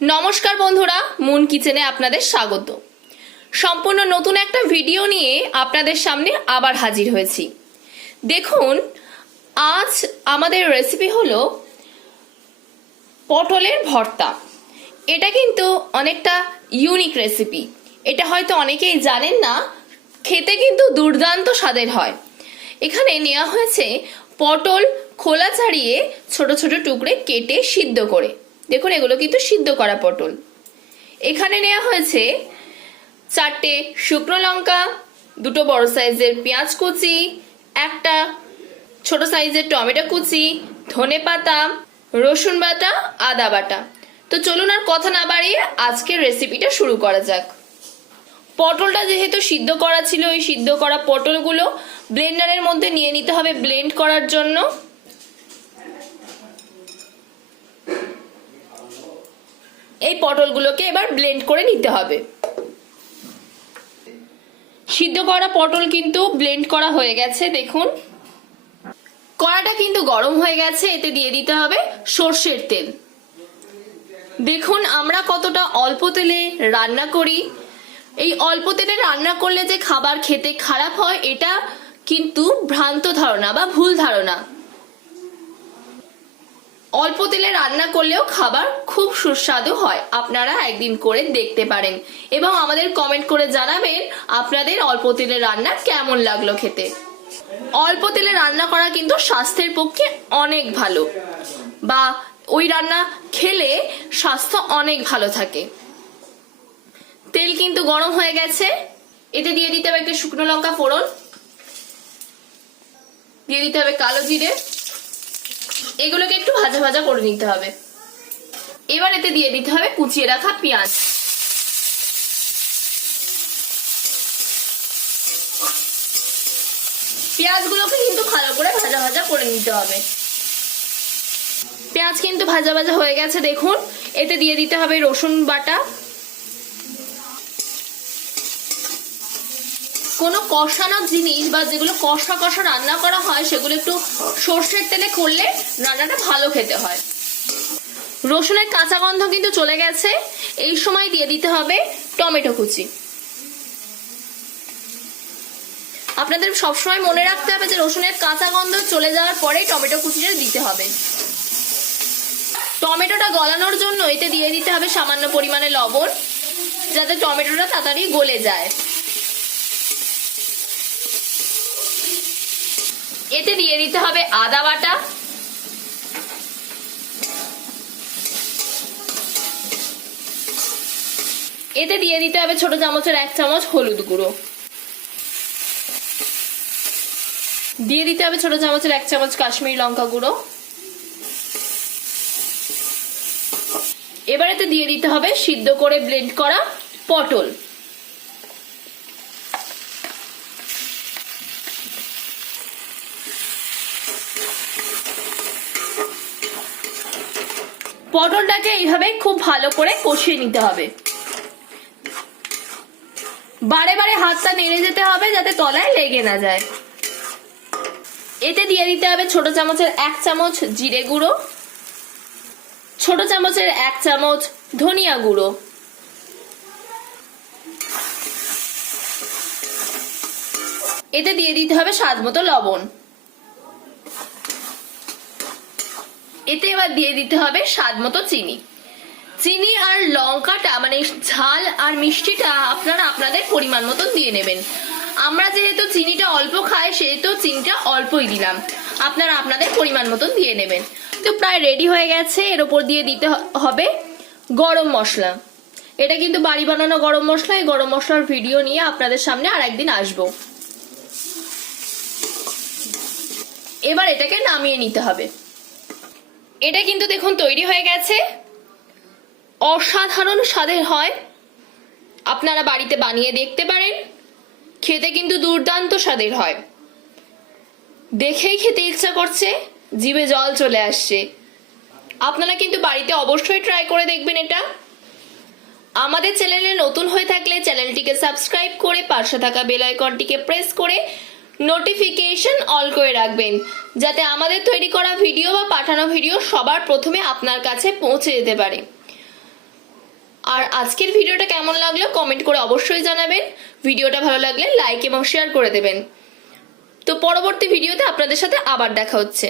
নমস্কার বন্ধুরা, মুন কিচেনে আপনাদের স্বাগত। সম্পূর্ণ নতুন একটা ভিডিও নিয়ে আপনাদের সামনে আবার হাজির হয়েছি। দেখুন, আজ আমাদের রেসিপি হলো পটলের ভর্তা। এটা কিন্তু অনেকটা ইউনিক রেসিপি এটা হয়তো অনেকেই জানেন না, খেতে কিন্তু দুর্দান্ত স্বাদের হয়। এখানে নেওয়া হয়েছে পটল খোলা ছাড়িয়ে ছোট ছোট টুকরে কেটে সিদ্ধ করে। দেখুন, এগুলো কিন্তু সিদ্ধ করা পটল। এখানে নেওয়া হয়েছে চারটে শুকনো লঙ্কা, দুটো বড় সাইজের পেঁয়াজ কুচি, একটা ছোট সাইজের টমেটো কুচি, ধনে পাতা, রসুন বাটা, আদা বাটা। তো চলুন আর কথা না বাড়িয়ে আজকের রেসিপিটা শুরু করা যাক। পটলটা যেহেতু সিদ্ধ করা ছিল ওই সিদ্ধ করা পটলগুলো ব্লেন্ডারের মধ্যে নিয়ে নিতে হবে ব্লেন্ড করার জন্য। এই পটলগুলোকে এবার ব্লেন্ড করে নিতে হবে। সিদ্ধ করা পটল কিন্তু ব্লেন্ড করা হয়ে গেছে, দেখুন। কড়াটা কিন্তু গরম হয়ে গেছে, এতে দিয়ে দিতে হবে সর্ষের তেল। দেখুন আমরা কতটা অল্প তেলে রান্না করি। এই অল্প তেলে রান্না করলে যে খাবার খেতে খারাপ হয়, এটা কিন্তু ভ্রান্ত ধারণা বা ভুল ধারণা। অল্প তেলে রান্না করলেও খাবার খুব সুস্বাদু হয়। আপনারা একদিন করে দেখতে পারেন। এবং আমাদের কমেন্ট করে জানাবেন আপনাদের অল্প তেলে রান্না কেমন লাগল খেতে। অল্প তেলে রান্না করা কিন্তু স্বাস্থ্যের পক্ষে অনেক ভালো। বা ওই রান্না খেলে স্বাস্থ্য অনেক ভালো থাকে। তেল কিন্তু গরম হয়ে গেছে। এতে দিয়ে দিতে হবে একটু শুকনো লঙ্কা ফোড়ন। দিয়ে দিতে হবে কালো জিরে। এগুলোকে একটু ভাজা ভাজা করে নিতে হবে। এবার এতে দিয়ে দিতে হবে কুচিয়ে রাখা পেঁয়াজ। পেঁয়াজগুলোকে কিন্তু ভালো করে ভাজা ভাজা করে নিতে হবে। পেঁয়াজ কিন্তু ভাজা ভাজা হয়ে গেছে, দেখুন। এতে দিয়ে দিতে হবে রসুন বাটা। কোনো কষানো জিনিস বা যেগুলো কষা কষা রান্না করা হয়, সেগুলো একটু সর্ষের তেলে করলে রান্নাটা ভালো খেতে হয়। রসুনের কাঁচা গন্ধ কিন্তু চলে গেছে। এই সময় দিয়ে দিতে হবে টমেটো কুচি। আপনাদের সবসময় মনে রাখতে হবে যে, রসুনের কাঁচা গন্ধ চলে যাওয়ার পরেই টমেটো কুচিটা দিতে হবে। টমেটোটা গলানোর জন্য এতে দিয়ে দিতে হবে সামান্য পরিমাণে লবণ, যাতে টমেটোটা তাড়াতাড়ি গলে যায়। এতে দিয়ে দিতে হবে আদা বাটা। এতে দিয়ে দিতে হবে ছোট চামচের এক চামচ হলুদ গুঁড়ো। দিয়ে দিতে হবে ছোট চামচের এক চামচ কাশ্মীরি লঙ্কা গুঁড়ো। এবার এতে দিয়ে দিতে হবে সিদ্ধ করে ব্লেন্ড করা পটল। পটলটাকে এইভাবে খুব ভালো করে কষিয়ে নিতে হবে। বারে বারে হাতটা নেড়ে যেতে হবে যাতে তলায় লেগে না যায়। এতে দিয়ে দিতে হবে ছোট চামচের এক চামচ জিরে গুঁড়ো, ছোট চামচের এক চামচ ধনিয়া গুঁড়ো। এতে দিয়ে দিতে হবে স্বাদ মতো লবণ। এতে এবার দিয়ে দিতে হবে স্বাদ মতো চিনি। চিনি আর লঙ্কাটা মানে ঝাল আর মিষ্টিটা আপনারা আপনাদের পরিমাণ মতো দিয়ে নেবেন। আমরা যেহেতু চিনিটা অল্প খাই, সেহেতু চিনিটা অল্পই দিলাম। আপনারা আপনাদের পরিমাণ মতন দিয়ে নেবেন। তো প্রায় রেডি হয়ে গেছে, এর ওপর দিয়ে দিতে হবে গরম মশলা। এটা কিন্তু বাড়ি বানানো গরম মশলা, এই গরম মশলার ভিডিও নিয়ে আপনাদের সামনে আর একদিন আসব। এবার এটাকে নামিয়ে নিতে হবে। এটা কিন্তু দেখুন তৈরি হয়ে গেছে। অসাধারণ স্বাদের হয়। আপনারা বাড়িতে বানিয়ে দেখতে পারেন। খেতে কিন্তু দুর্দান্ত স্বাদের হয়। দেখেই খেতে ইচ্ছা করছে, জিভে জল চলে আসছে। আপনারা কিন্তু বাড়িতে অবশ্যই ট্রাই করে দেখবেন এটা। আমাদের চ্যানেলে নতুন হয়ে থাকলে চ্যানেলটিকে সাবস্ক্রাইব করে পাশে থাকা বেল আইকনটিকে প্রেস করে নোটিফিকেশন অল করে রাখবেন, যাতে আমাদের তৈরি করা ভিডিও বা পাঠানো ভিডিও সবার প্রথমে আপনার কাছে পৌঁছে যেতে পারে। আর আজকের ভিডিওটা কেমন লাগল কমেন্ট করে অবশ্যই জানাবেন। ভিডিওটা ভালো লাগলে লাইক এবং শেয়ার করে দেবেন। তো পরবর্তী ভিডিওতে আপনাদের সাথে আবার দেখা হচ্ছে।